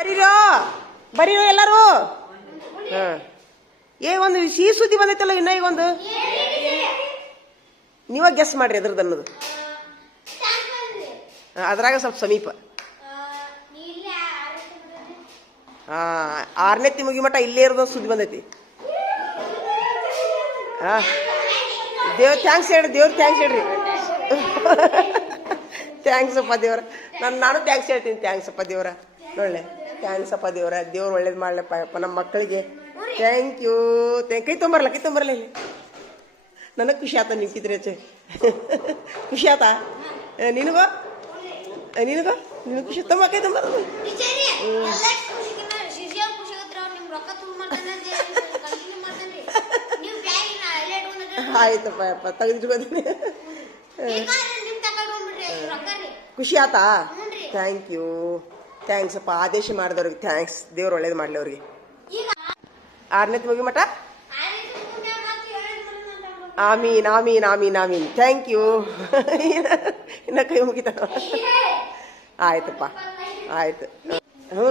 ಬರೀರೋ ಬರೀರೋ ಎಲ್ಲರೂ. ಒಂದು ಸಿಹಿ ಸುದ್ದಿ ಬಂದೈತಲ್ಲ ಇನ್ನ ಈಗ ಒಂದು ನೀವ ಗೆಸ್ ಮಾಡ್ರಿ ಅದ್ರದ್ದು ಅನ್ನೋದು. ಅದ್ರಾಗ ಸ್ವಲ್ಪ ಸಮೀಪ. 6ನೇ ಮುಗಿ ಮಟ್ಟ ಇಲ್ಲೇ ಇರೋದು ಸುದ್ದಿ ಬಂದೈತಿ. ದೇವ್ರ ಥ್ಯಾಂಕ್ಸ್ ಹೇಳ್ರಿ, ದೇವ್ರ ಥ್ಯಾಂಕ್ಸ್ ಹೇಳ್ರಿ. ಥ್ಯಾಂಕ್ಸ್ ಅಪ್ಪ ದೇವ್ರ. ನಾನು ಥ್ಯಾಂಕ್ಸ್ ಹೇಳ್ತೀನಿ. ಥ್ಯಾಂಕ್ಸ್ ಅಪ್ಪ ದೇವ್ರ. ಒಳ್ಳೆ ಥ್ಯಾಂಕ್ಸ್ ಅಪ್ಪ ದೇವ್ರ. ದೇವ್ರು ಒಳ್ಳೇದು ಮಾಡ್ಲಪ್ಪ ಅಪ್ಪ ನಮ್ಮ ಮಕ್ಕಳಿಗೆ. Thank you. ಕೈ ತೊಂಬರಲ್ಲ ಇಲ್ಲಿ. ನನಗೆ ಖುಷಿ ಆತ ನಿಂತಿದ್ರೆ ಖುಷಿ ಆತ. ನಿನಗೋ ನಿನಗೂ ಖುಷಿ ತಮ್ಮ ಕೈ ತೊಂಬರೋದು. ಆಯ್ತಪ್ಪ ಅಪ್ಪ ತೆಗೆದಿಟ್ಕೋತೀನಿ. ಖುಷಿ ಆತಾ? Thank you. ಥ್ಯಾಂಕ್ಸ್ ಅಪ್ಪ. ಆದೇಶ ಮಾಡಿದವ್ರಿಗೆ ಥ್ಯಾಂಕ್ಸ್. ದೇವ್ರು ಒಳ್ಳೇದು ಮಾಡಲಿ ಅವ್ರಿಗೆ. 6ನೇ ಮುಗಿ ಮಠ. ಆಮೀನ್ ಆಮೀನ್ ಆಮೀನ್ ಆಮೀನ್. Thank you. ಇನ್ನ ಕೈ ಮುಗಿತಾನ. ಆಯ್ತಪ್ಪ ಆಯ್ತು. ಹ್ಞೂ